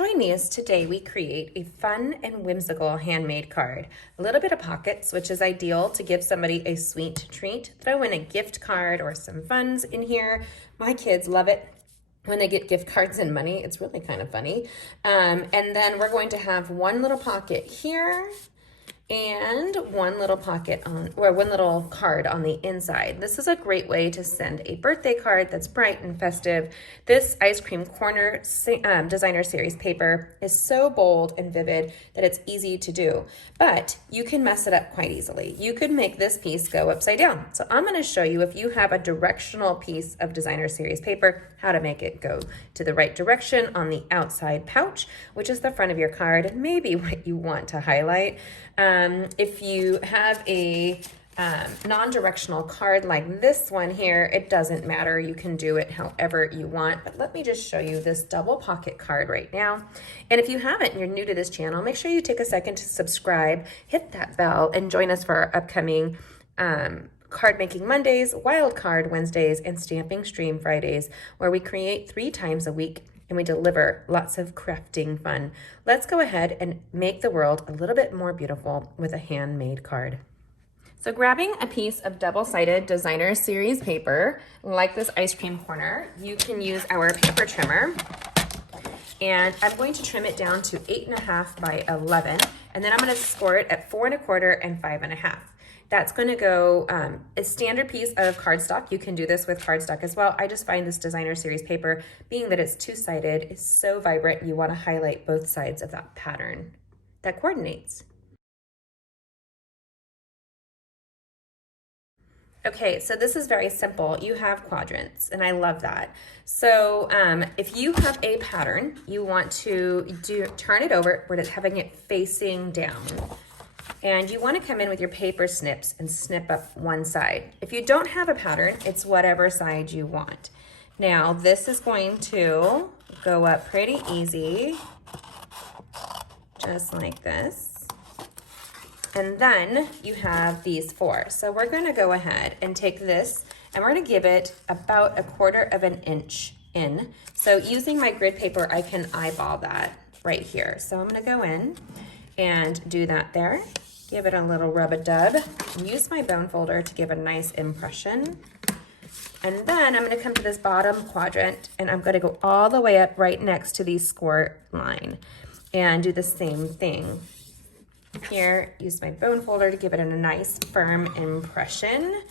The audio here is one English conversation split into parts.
Join me as today we create a fun and whimsical handmade card. A little bit of pockets, which is ideal to give somebody a sweet treat. Throw in a gift card or some funds in here. My kids love it when they get gift cards and money. It's really kind of funny. And then we're going to have one little pocket here and one little pocket on, or one little card on the inside. This is a great way to send a birthday card that's bright and festive. This Ice Cream Corner designer series paper is so bold and vivid that it's easy to do, but you can mess it up quite easily. You could make this piece go upside down. So I'm gonna show you, if you have a directional piece of designer series paper, how to make it go to the right direction on the outside pouch, which is the front of your card, and maybe what you want to highlight. If you have a non-directional card like this one here, it doesn't matter. You can do it however you want, but let me just show you this double pocket card right now. And if you haven't and you're new to this channel, make sure you take a second to subscribe, hit that bell, and join us for our upcoming Card Making Mondays, Wild Card Wednesdays, and Stamping Stream Fridays, where we create 3 times a week and we deliver lots of crafting fun. Let's go ahead and make the world a little bit more beautiful with a handmade card. So grabbing a piece of double-sided designer series paper, like this Ice Cream Corner, you can use our paper trimmer. And I'm going to trim it down to 8.5 by 11, and then I'm gonna score it at 4 1/4 and 5 1/2. That's going to go a standard piece of cardstock. You can do this with cardstock as well. I just find this designer series paper, being that it's 2-sided, is so vibrant. You want to highlight both sides of that pattern that coordinates. Okay, so this is very simple. You have quadrants, and I love that. So if you have a pattern, you want to turn it over, we're just having it facing down. And you want to come in with your paper snips and snip up one side. If you don't have a pattern, it's whatever side you want. Now, this is going to go up pretty easy, just like this. And then you have these 4. So we're going to go ahead and take this, and we're going to give it about 1/4 inch in. So using my grid paper, I can eyeball that right here. So I'm going to go in and do that there. Give it a little rub-a-dub, and use my bone folder to give a nice impression. And then I'm going to come to this bottom quadrant, and I'm going to go all the way up right next to the score line and do the same thing. Here, use my bone folder to give it a nice firm impression.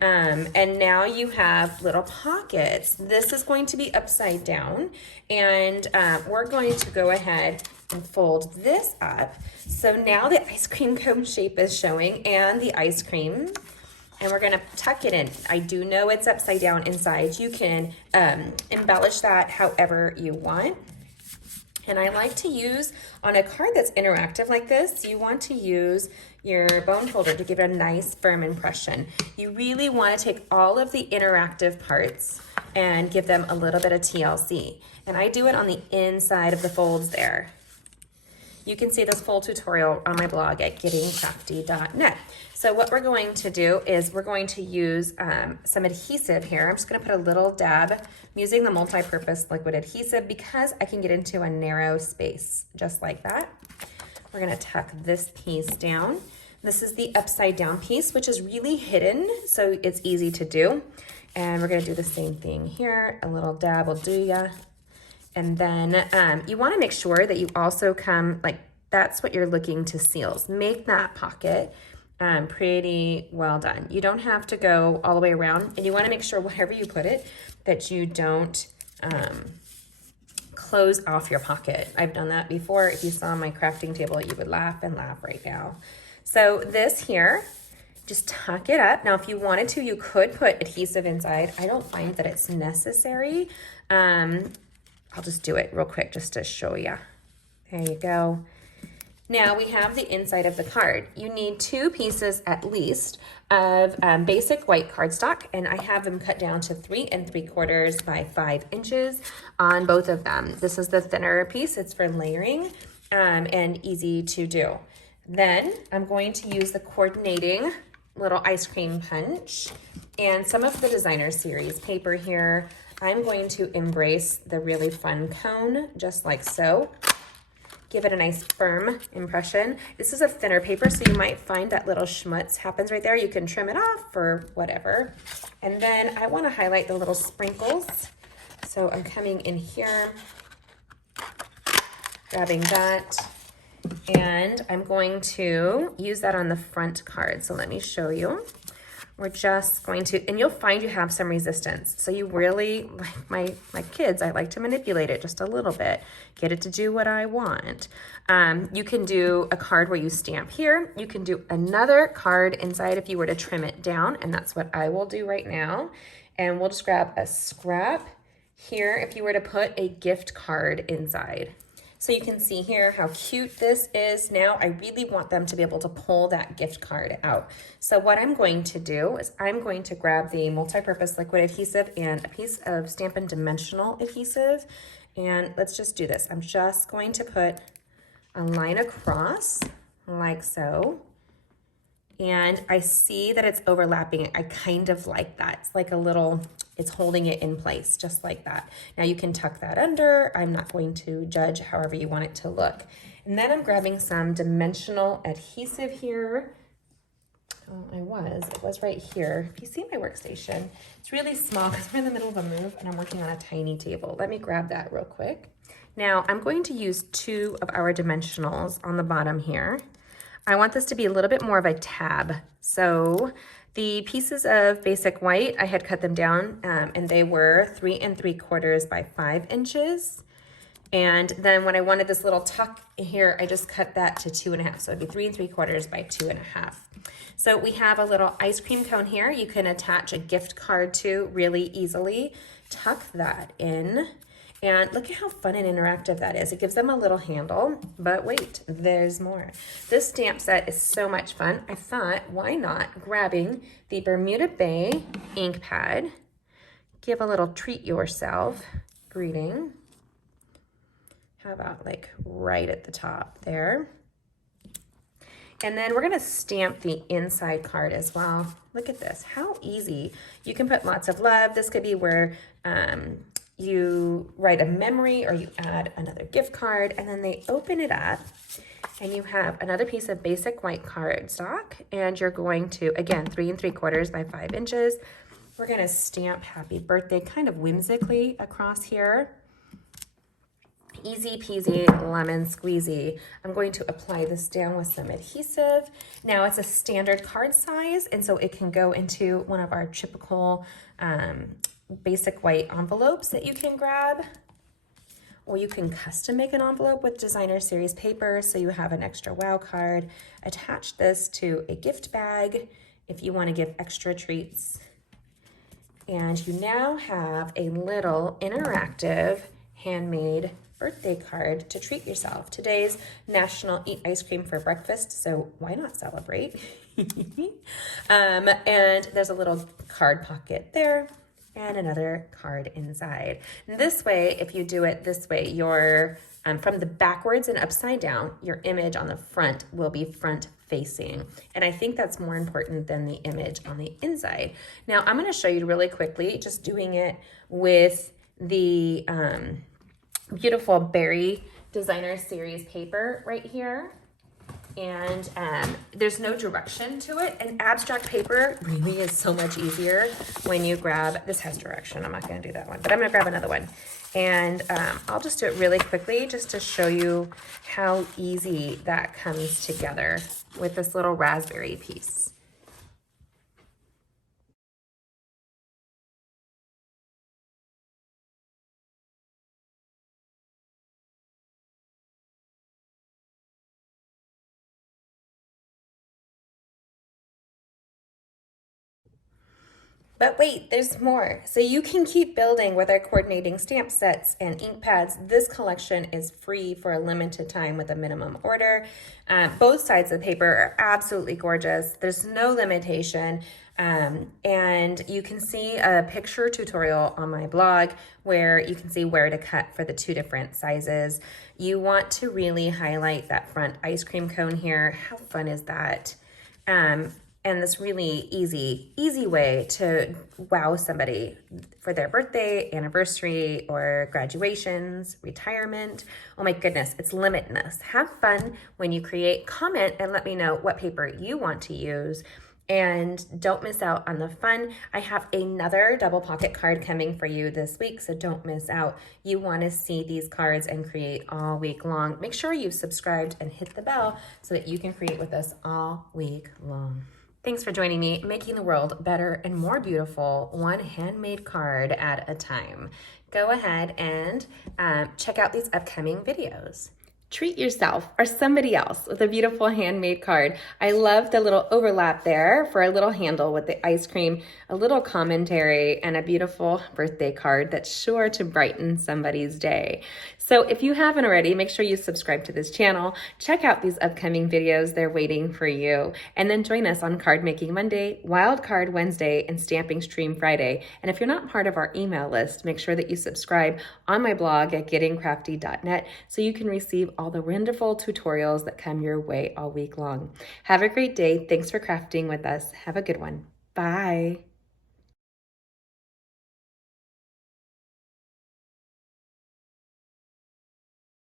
And now you have little pockets. This is going to be upside down, and we're going to go ahead and fold this up. So now the ice cream cone shape is showing, and the ice cream, and we're gonna tuck it in. I do know it's upside down inside. You can embellish that however you want. And I like to use, on a card that's interactive like this, you want to use your bone folder to give it a nice firm impression. You really want to take all of the interactive parts and give them a little bit of TLC. And I do it on the inside of the folds there. You can see this full tutorial on my blog at gettingcrafty.net. So what we're going to do is we're going to use some adhesive here. I'm just going to put a little dab. I'm using the multi-purpose liquid adhesive because I can get into a narrow space just like that. We're going to tuck this piece down. This is the upside down piece, which is really hidden, so it's easy to do. And we're going to do the same thing here. A little dab will do ya. And then you want to make sure that you also come, like, that's what you're looking to seal. Make that pocket pretty well done. You don't have to go all the way around, and you want to make sure wherever you put it that you don't close off your pocket. I've done that before. If you saw my crafting table, you would laugh and laugh right now. So this here, just tuck it up. Now, if you wanted to, you could put adhesive inside. I don't find that it's necessary. I'll just do it real quick just to show you. There you go. Now we have the inside of the card. You need 2 pieces at least of basic white cardstock, and I have them cut down to 3 3/4 by 5 inches on both of them. This is the thinner piece. It's for layering and easy to do. Then I'm going to use the coordinating little ice cream punch and some of the designer series paper here. I'm going to embrace the really fun cone, just like so. give it a nice firm impression. This is a thinner paper, so you might find that little schmutz happens right there. You can trim it off or whatever. And then I want to highlight the little sprinkles. So I'm coming in here, grabbing that, and I'm going to use that on the front card. So let me show you. We're just going to, and you'll find you have some resistance. So you really, like my kids, I like to manipulate it just a little bit, get it to do what I want. You can do a card where you stamp here. You can do another card inside if you were to trim it down, and that's what I will do right now. And we'll just grab a scrap here if you were to put a gift card inside. So you can see here how cute this is. Now I really want them to be able to pull that gift card out. So what I'm going to do is I'm going to grab the multi-purpose liquid adhesive and a piece of Stampin' dimensional adhesive. And let's just do this. I'm just going to put a line across like so. And I see that it's overlapping. I kind of like that. It's like a little, it's holding it in place just like that. Now you can tuck that under. I'm not going to judge however you want it to look. And then I'm grabbing some dimensional adhesive here. Oh, it was right here. If you see my workstation, it's really small because we're in the middle of a move and I'm working on a tiny table. Let me grab that real quick. Now I'm going to use 2 of our dimensionals on the bottom here. I want this to be a little bit more of a tab. So the pieces of basic white, I had cut them down and they were 3 3/4 by 5 inches. And then when I wanted this little tuck here, I just cut that to 2.5. So it'd be 3 3/4 by 2.5. So we have a little ice cream cone here. You can attach a gift card to really easily. Tuck that in. And look at how fun and interactive that is. It gives them a little handle, but wait, there's more. This stamp set is so much fun. I thought, why not grabbing the Bermuda Bay ink pad, give a little treat yourself greeting. How about like right at the top there? And then we're gonna stamp the inside card as well. Look at this, how easy. You can put lots of love. This could be where you write a memory or you add another gift card, and then they open it up and you have another piece of basic white cardstock, and you're going to, again, 3 3/4 by 5 inches. We're gonna stamp happy birthday kind of whimsically across here. Easy peasy lemon squeezy. I'm going to apply this down with some adhesive. Now it's a standard card size, and so it can go into one of our typical basic white envelopes that you can grab, or you can custom make an envelope with designer series paper so you have an extra wow card. Attach this to a gift bag if you want to give extra treats. And you now have a little interactive handmade birthday card to treat yourself. Today's National Eat Ice Cream for Breakfast, so why not celebrate? And there's a little card pocket there and another card inside. And this way, if you do it this way, your from the backwards and upside down, your image on the front will be front facing. And I think that's more important than the image on the inside. Now I'm gonna show you really quickly, just doing it with the beautiful berry designer series paper right here. And there's no direction to it. And abstract paper really is so much easier when you grab, this has direction, I'm not gonna do that one, but I'm gonna grab another one. And I'll just do it really quickly just to show you how easy that comes together with this little raspberry piece. But wait, there's more. So you can keep building with our coordinating stamp sets and ink pads. This collection is free for a limited time with a minimum order. Both sides of the paper are absolutely gorgeous. There's no limitation. And you can see a picture tutorial on my blog where you can see where to cut for the 2 different sizes. You want to really highlight that front ice cream cone here. How fun is that? and this really easy way to wow somebody for their birthday, anniversary, or graduations, retirement. Oh my goodness, it's limitless. Have fun when you create. Comment and let me know what paper you want to use. And don't miss out on the fun. I have another double pocket card coming for you this week, so don't miss out. You want to see these cards and create all week long. Make sure you've subscribed and hit the bell so that you can create with us all week long. Thanks for joining me, making the world better and more beautiful, one handmade card at a time. Go ahead and check out these upcoming videos. Treat yourself or somebody else with a beautiful handmade card. I love the little overlap there for a little handle with the ice cream, a little commentary, and a beautiful birthday card that's sure to brighten somebody's day. So if you haven't already, make sure you subscribe to this channel. Check out these upcoming videos. They're waiting for you. And then join us on Card Making Monday, Wild Card Wednesday, and Stamping Stream Friday. And if you're not part of our email list, make sure that you subscribe on my blog at gettingcrafty.net so you can receive all the wonderful tutorials that come your way all week long. Have a great day. Thanks for crafting with us. Have a good one. Bye.